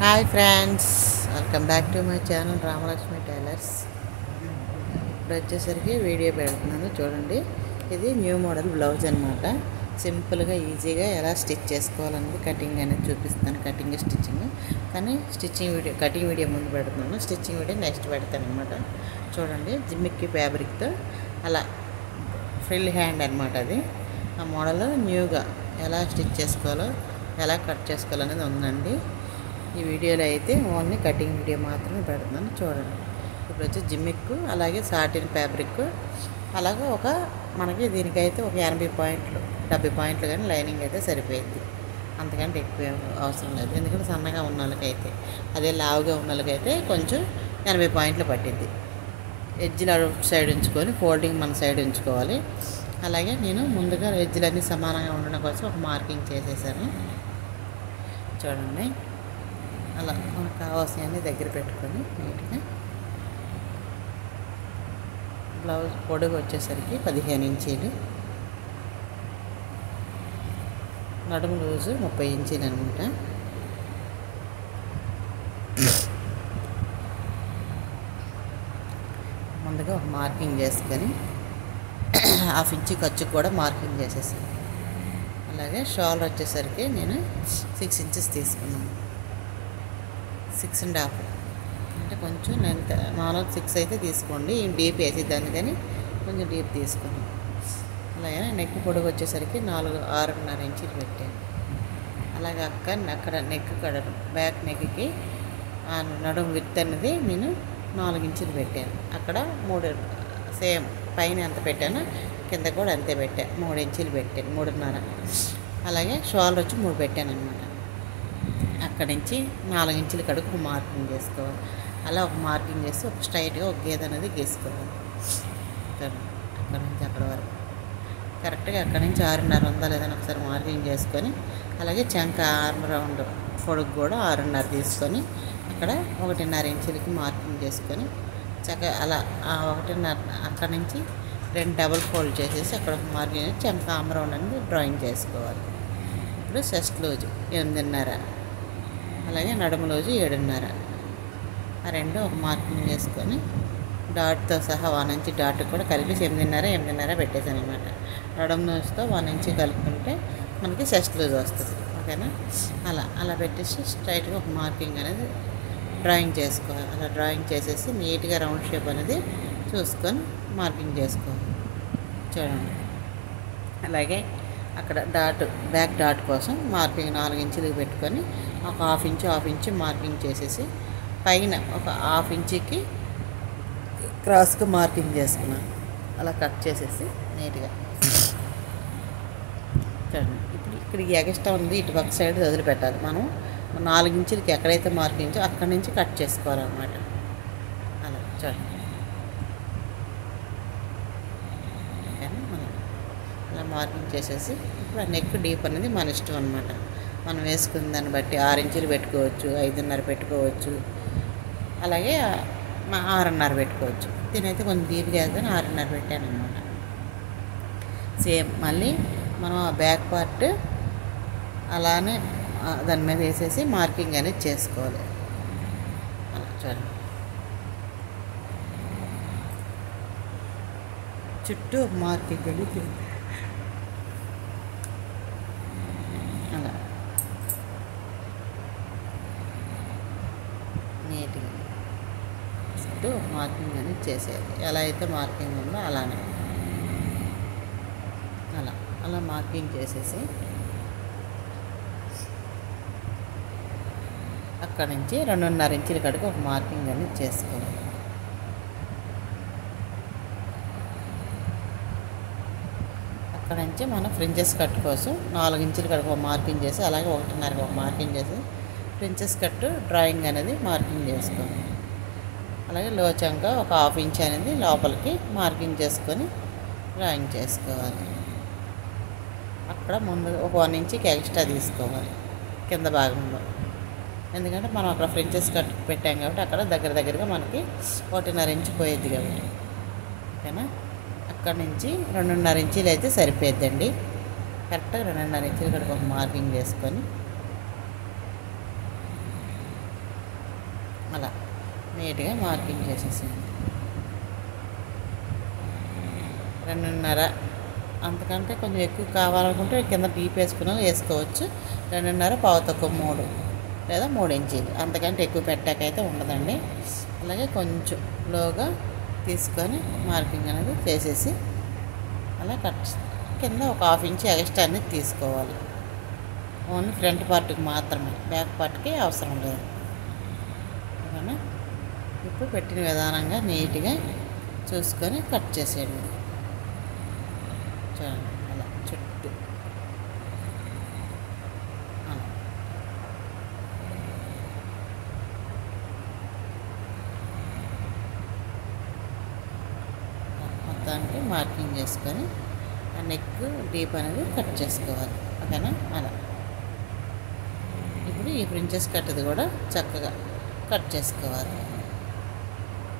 Hi friends, welcome back to my channel Ramalakshmi tailors. ఇప్పుడు వచ్చేసరికి video పెడుతున్నాను చూడండి. ఇది న్యూ మోడల్ బ్లౌజ్ అనమాట. సింపుల్గా ఈజీగా ఎలా స్టిచ్ చేసుకోవాలనేది కటింగ్ అనేది చూపిస్తాను. కటింగ్ స్టిచ్చింగ్, కానీ కటింగ్ వీడియో ముందు పెడుతున్నాను, స్టిచ్చింగ్ వీడియో నెక్స్ట్ పెడతాను అనమాట. చూడండి, జిమ్మిక్కి ఫ్యాబ్రిక్తో అలా ఫ్రిల్ హ్యాండ్ అనమాట. అది ఆ మోడల్ న్యూగా ఎలా స్టిచ్ చేసుకోవాలో, ఎలా కట్ చేసుకోవాలనేది ఉందండి. ఈ వీడియోలో అయితే ఓన్లీ కటింగ్ వీడియో మాత్రమే పెడుతున్నాను చూడండి. ఇప్పుడు వచ్చి జిమ్మిక్, అలాగే సాటిన్ ఫ్యాబ్రిక్, అలాగే మనకి దీనికైతే ఒక 80 పాయింట్లు 70 పాయింట్లు కానీ లైనింగ్ అయితే సరిపోయింది. అంతకంటే ఎక్కువ అవసరం లేదు, ఎందుకంటే సన్నగా ఉన్న వాళ్ళకైతే. అదే లావుగా ఉన్న వాళ్ళకైతే కొంచెం 80 పాయింట్లు పట్టింది. ఎడ్జ్లు అవుట్ సైడ్ ఉంచుకొని ఫోల్డింగ్ మన సైడ్ ఉంచుకోవాలి. అలాగే నేను ముందుగా ఎడ్జ్లన్నీ సమానంగా ఉండడం కోసం ఒక మార్కింగ్ చేసేసాను చూడండి. అలా మనకు కావాల్సినవన్నీ దగ్గర పెట్టుకొని నీట్గా బ్లౌజ్ పొడుగు వచ్చేసరికి 15 ఇంచీలు, నడుము లూజు 30 ఇంచీలు అనమాట. ముందుగా ఒక మార్కింగ్ చేసుకొని 1/2 ఇంచు ఖర్చుకు కూడా మార్కింగ్ చేసేసాను. అలాగే షోల్డర్ వచ్చేసరికి నేను 6 ఇంచెస్ తీసుకున్నాను. 6.5 అంటే కొంచెం లెంత్, మామూలుగా 6 అయితే తీసుకోండి, డీప్ వేసేది అందుకని కొంచెం డీప్ తీసుకున్నాం. అలాగే నెక్ పొడుగు వచ్చేసరికి 6.5 ఇంచులు పెట్టాను. అలాగే అక్కడ నెక్ కడరు, బ్యాక్ నెక్కి నడుము విత్ అనేది నేను 4 ఇంచులు పెట్టాను. అక్కడ 3 సేమ్ పైన ఎంత పెట్టానో కింద కూడా అంతే పెట్టాను, 3 ఇంచులు పెట్టాను, 3.5. అలాగే షోల్డర్ వచ్చి 3 పెట్టాను అనమాట. అక్కడి నుంచి 4 ఇంచుల కడుకు ఒక మార్కింగ్ చేసుకోవాలి. అలా ఒక మార్కింగ్ చేసి ఒక స్ట్రైట్గా ఒక గీత అనేది గీసుకోవాలి. అక్కడ నుంచి అక్కడ వరకు కరెక్ట్గా అక్కడి నుంచి 6.5 ఉందా లేదని ఒకసారి మార్కింగ్ చేసుకొని, అలాగే చంక ఆర్మ్ రౌండ్ పొడుగు కూడా 6.5 తీసుకొని అక్కడ 1.5 ఇంచులకి మార్కింగ్ చేసుకొని చక్కగా అలా 1.5 అక్కడి నుంచి 2 డబుల్ ఫోల్డ్ చేసేసి అక్కడ ఒక మార్కింగ్ చేసి చంక ఆర్మ్ రౌండ్ అనేది డ్రాయింగ్ చేసుకోవాలి. ఇప్పుడు చెస్ట్ లూజ్ 8.5, అలాగే నడుము రోజు 7.5. ఆ రెండు ఒక మార్కింగ్ చేసుకొని డాట్తో సహా 1 ఇంచ్ డాట్ కూడా కలిపి 8.5 పెట్టేసాను అనమాట. నడుము రోజుతో 1 ఇంచ్ కలుపుకుంటే మనకి చెస్ట్ లూజ్ వస్తుంది. ఓకేనా? అలా పెట్టేసి స్ట్రైట్గా ఒక మార్కింగ్ అనేది డ్రాయింగ్ చేసుకోవాలి. అలా డ్రాయింగ్ చేసేసి నీట్గా రౌండ్ షేప్ అనేది చూసుకొని మార్కింగ్ చేసుకోవాలి చూడండి. అలాగే అక్కడ బ్యాక్ డాట్ కోసం మార్కింగ్ 4 ఇంచులు పెట్టుకొని ఒక హాఫ్ ఇంచు మార్కింగ్ చేసేసి పైన ఒక 1/2 ఇంచుకి క్రాస్గా మార్కింగ్ చేసుకున్నాను. అలా కట్ చేసేసి నీట్గా చూడండి. ఇప్పుడు ఇక్కడికి ఎగస్ట్రా ఉంది, ఇటు పక్క సైడ్ వదిలిపెట్టాలి. మనం 4 ఇంచులకి ఎక్కడైతే మార్కింగ్ అక్కడి నుంచి కట్ చేసుకోవాలన్నమాట. అలా చూడండి. అలా మార్కింగ్ చేసేసి ఇప్పుడు ఆ నెక్ డీప్ అనేది మన ఇష్టం అనమాట. మనం వేసుకున్న దాన్ని బట్టి 6 ఇంచులు పెట్టుకోవచ్చు, 5.5 పెట్టుకోవచ్చు, అలాగే 6.5 పెట్టుకోవచ్చు. దీనైతే కొంచెం డీప్గా వేద్దాం 6.5 పెట్టాను అనమాట. సేమ్ మళ్ళీ మనం ఆ బ్యాక్ పార్ట్ అలానే దాని మీద వేసేసి మార్కింగ్ అనేది చేసుకోవాలి. అలా చూడండి. చుట్టూ మార్కింగ్ అనేది అలా నీట్గా చుట్టూ మార్కింగ్ అనేది చేసేది. ఎలా అయితే మార్కింగ్ ఉందో అలానే అలా మార్కింగ్ చేసేసి అక్కడ నుంచి 2.5 ఇంచుల కడుకు ఒక మార్కింగ్ అనేది చేసుకోవాలి. అక్కడ నుంచి మనం ఫ్రించెస్ కట్ కోసం 4 ఇంచుల కడుకు ఒక మార్కింగ్ చేసి, అలాగే 1.5 ఒక మార్కింగ్ చేసి ఫ్రించెస్ కట్ డ్రాయింగ్ అనేది మార్కింగ్ చేసుకోవాలి. అలాగే లోచంగా ఒక 1/2 ఇంచ్ అనేది లోపలికి మార్కింగ్ చేసుకొని డ్రాయింగ్ చేసుకోవాలి. అక్కడ ముందు ఒక 1 ఇంచుకి ఎక్స్ట్రా తీసుకోవాలి కింద భాగంలో, ఎందుకంటే మనం అక్కడ ఫ్రించెస్ కట్ పెట్టాం కాబట్టి అక్కడ దగ్గరగా మనకి 1.5 ఇంచు పోయేది కాబట్టి. ఓకేనా? అక్కడ నుంచి 2.5 ఇంచీలు అయితే సరిపోద్దండి. కరెక్ట్గా 2.5 ఇంచులు ఇక్కడ ఒక మార్కింగ్ చేసుకొని అలా నీట్గా మార్కింగ్ చేసేసేయండి. 2:30 అంతకంటే కొంచెం ఎక్కువ కావాలనుకుంటే కింద డీప్ వేసుకున్నా వేసుకోవచ్చు. 2:30 పావు తక్కువ 3 లేదా 3 ఇంచీలు అంతకంటే ఎక్కువ పెట్టాకైతే ఉండదండి. అలాగే కొంచెం లోగా తీసుకొని మార్కింగ్ అనేది చేసేసి అలా కింద ఒక 1/2 ఇంచ్ ఎక్స్ట్రా అనేది తీసుకోవాలి. ఓన్లీ ఫ్రంట్ పార్ట్కి మాత్రమే, బ్యాక్ పార్ట్కి అవసరం లేదు. ఓకేనా? ఇప్పుడు పెట్టిన విధానంగా నీట్గా చూసుకొని కట్ చేసేయండి. చూడండి అలా చుట్టూ అలా. మొత్తానికి మార్కింగ్ చేసుకొని ఆ నెక్ డీప్ అనేది కట్ చేసుకోవాలి. ఓకేనా? అలా. ఇప్పుడు ఈ ప్రిన్సెస్ కట్ది కూడా చక్కగా కట్ చేసుకోవాలి.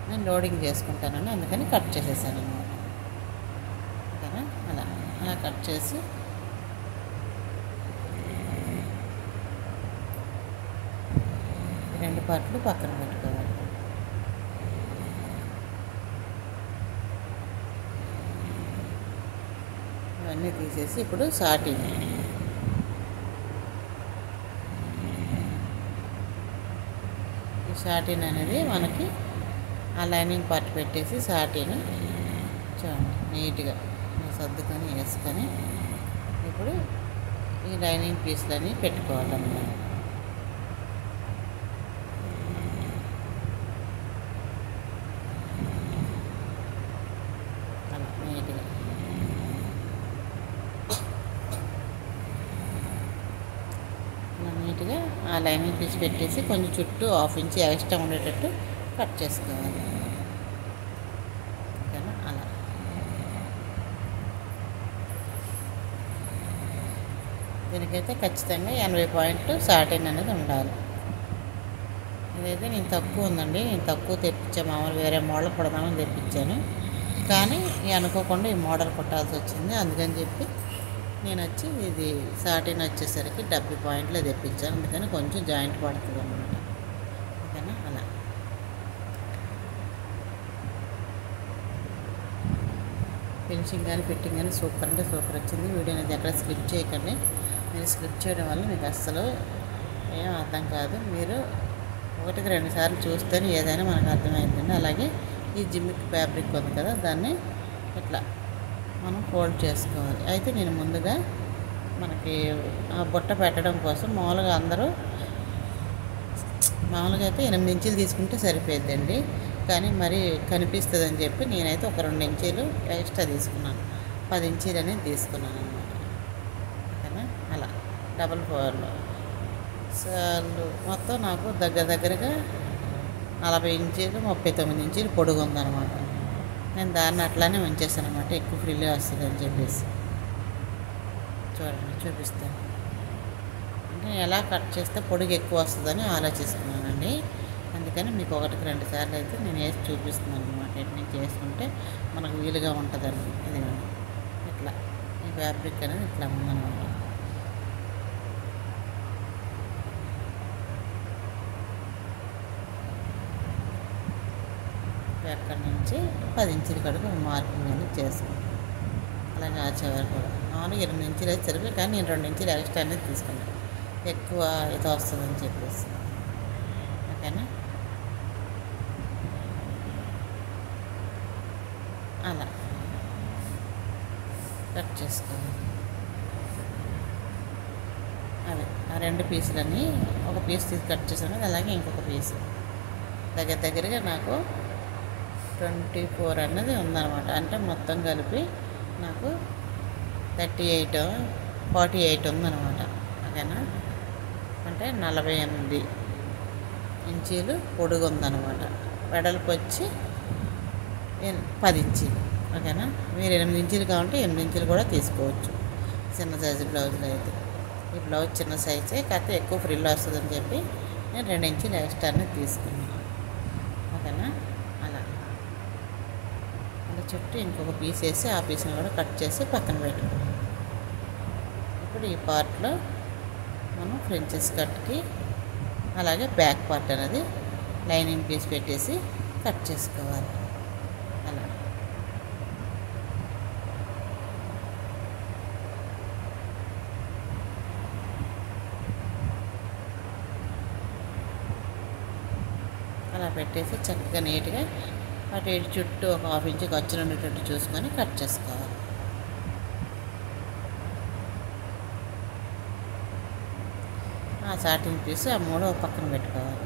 నేను లోడింగ్ చేసుకుంటానండి, అందుకని కట్ చేసేసాను అన్నమాట. ఓకేనా? అలా అలా కట్ చేసి రెండు పార్ట్లు పక్కన పెట్టుకోవాలి. ఇవన్నీ తీసేసి ఇప్పుడు సాటిన్ సాటిన్ అనేది మనకి ఆ లైనింగ్ పార్ట్ పెట్టేసి సాటిన్ చూడండి నీట్గా సర్దుకొని వేసుకొని ఇప్పుడు ఈ లైనింగ్ పీస్లన్నీ పెట్టుకోవాలన్నమాట. అలా నీట్గా నీట్గా ఆ లైనింగ్ పీస్ పెట్టేసి కొంచెం చుట్టూ 1/2 ఇంచ్ ఎక్స్ట్రా ఉండేటట్టు కట్ చేసుకోవాలి. ఓకేనా? అలా దీనికైతే ఖచ్చితంగా 80 పాయింట్ సాటిన్ అనేది ఉండాలి. ఇదైతే నేను తక్కువ ఉందండి, నేను తక్కువ తెప్పించాను. మామూలు వేరే మోడల్ కుడదామని తెప్పించాను, కానీ అనుకోకుండా ఈ మోడల్ కుట్టాల్సి వచ్చింది. అందుకని చెప్పి నేను వచ్చి ఇది సాటిన్ వచ్చేసరికి 70 పాయింట్లు తెప్పించాను. అందుకని కొంచెం జాయింట్ పడుతుంది అన్నమాట. ఓకేనా? అలా ఫినిషింగ్ కానీ ఫిట్టింగ్ కానీ సూపర్ అంటే సూపర్ వచ్చింది. వీడియో అనేది ఎక్కడ స్లిప్ చేయకండి. మీరు స్లిప్ చేయడం వల్ల మీకు అస్సలు ఏం అర్థం కాదు. మీరు 1-2 సార్లు చూస్తేనే ఏదైనా మనకు అర్థమవుతుంది. అలాగే ఈ జిమ్మిక్ ఫ్యాబ్రిక్ ఉంది కదా, దాన్ని ఇట్లా మనం ఫోల్డ్ చేసుకోవాలి. అయితే నేను ముందుగా మనకి ఆ బుట్ట పెట్టడం కోసం మామూలుగా అయితే 8 ఇంచులు తీసుకుంటే సరిపోద్దండి, కానీ మరి కనిపిస్తుందని చెప్పి నేనైతే ఒక 2 ఇంచీలు ఎక్స్ట్రా తీసుకున్నాను. 10 ఇంచీలు అనేది తీసుకున్నాను అన్నమాట. ఓకేనా? అలా డబల్ ఫోర్లో సార్లు మొత్తం నాకు దగ్గరగా 40 ఇంచీలు 39 ఇంచీలు పొడుగు ఉందన్నమాట. నేను దాన్ని అట్లానే ఉంచేసాను అనమాట, ఎక్కువ ఫ్రీగా వస్తుంది అని చెప్పేసి. చూడండి చూపిస్తాను. అంటే ఎలా కట్ చేస్తే పొడుగు ఎక్కువ వస్తుందని ఆలోచిస్తున్నానండి. అందుకని మీకు 1-2 సార్లు అయితే నేను వేసి చూపిస్తున్నాను అనమాట. ఎట్లా చేసుకుంటే మనకు వీలుగా ఉంటుందని. ఇదిగోండి ఇట్లా ఈ ఫ్యాబ్రిక్ అనేది ఇట్లా ఉందన్నమాట. అక్కడి నుంచి 10 ఇంచుల కడుగు మార్కింగ్ అనేది చేసుకుంటాను. అలాగే ఆ చివరి కూడా 8 ఇంచులు అయితే సరిపోయి, కానీ నేను 2 ఇంచులు ఎక్స్ట్రా అనేది తీసుకున్నాను, ఎక్కువ ఇది వస్తుందని చెప్పేసి. ఓకేనా? అలా కట్ చేసుకోవాలి. అదే ఆ 2 పీసులన్నీ ఒక పీస్ తీసి కట్ చేసాను కదా, అలాగే ఇంకొక పీసు దగ్గరగా నాకు 24 అన్నది ఉందన్నమాట. అంటే మొత్తం కలిపి నాకు 48 ఉందన్నమాట. ఓకేనా? అంటే 48 ఇంచీలు పొడుగు ఉందన్నమాట. వెడల్పు వచ్చి 10 ఇంచీలు. ఓకేనా? మీరు 8 ఇంచీలు కావాలంటే 8 ఇంచీలు కూడా తీసుకోవచ్చు చిన్న సైజు బ్లౌజులు అయితే. ఈ బ్లౌజ్ చిన్న సైజే, కాకపోతే ఎక్కువ ఫ్రిల్ వస్తుందని చెప్పి నేను 2 ఇంచీలు ఎక్స్ట్రా అనేది తీసుకున్నాను. ఓకేనా? అలా చుట్టూ ఇంకొక పీస్ వేసి ఆ పీస్ని కూడా కట్ చేసి పక్కన పెట్టుకోండి. ఇప్పుడు ఈ పార్ట్లో మనం ఫ్రిన్చెస్ కట్కి అలాగే బ్యాక్ పార్ట్ అనేది లైనింగ్ పీస్ పెట్టేసి కట్ చేసుకోవాలి. అలా అలా పెట్టేసి చక్కగా నీట్గా అటు ఇటు చుట్టూ ఒక హాఫ్ ఇంచు ఖర్చులు ఉండేటట్టు చూసుకొని కట్ చేసుకోవాలి. ఆ సాటిన్ పీస్ ఆ మూడో పక్కన పెట్టుకోవాలి.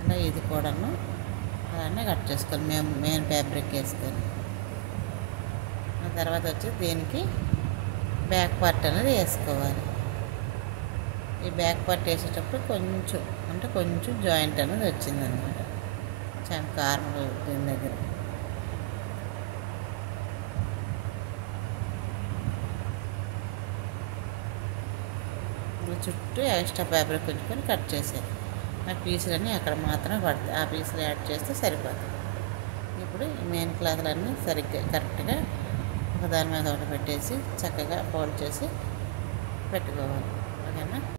అలా ఇది కూడాను అలానే కట్ చేసుకోవాలి. మేము మెయిన్ ఫ్యాబ్రిక్ వేసుకొని ఆ తర్వాత వచ్చి దీనికి బ్యాక్ పార్ట్ అనేది వేసుకోవాలి. ఈ బ్యాక్ పార్ట్ వేసేటప్పుడు కొంచెం జాయింట్ అనేది వచ్చిందనమాట చంక ఆర్మ్ దీని దగ్గర. చుట్టూ ఎక్స్ట్రా ఫ్యాబ్రిక్ ఉంచుకొని కట్ చేసేది. ఆ పీసులన్నీ అక్కడ మాత్రమే పడతాయి. ఆ పీసులు యాడ్ చేస్తే సరిపోతుంది. ఇప్పుడు ఈ మెయిన్ క్లాత్లన్నీ సరిగ్గా కరెక్ట్గా ఒకదాని మీద ఒకటి పెట్టేసి చక్కగా ఫోల్డ్ చేసి పెట్టుకోవాలి. ఓకేనా?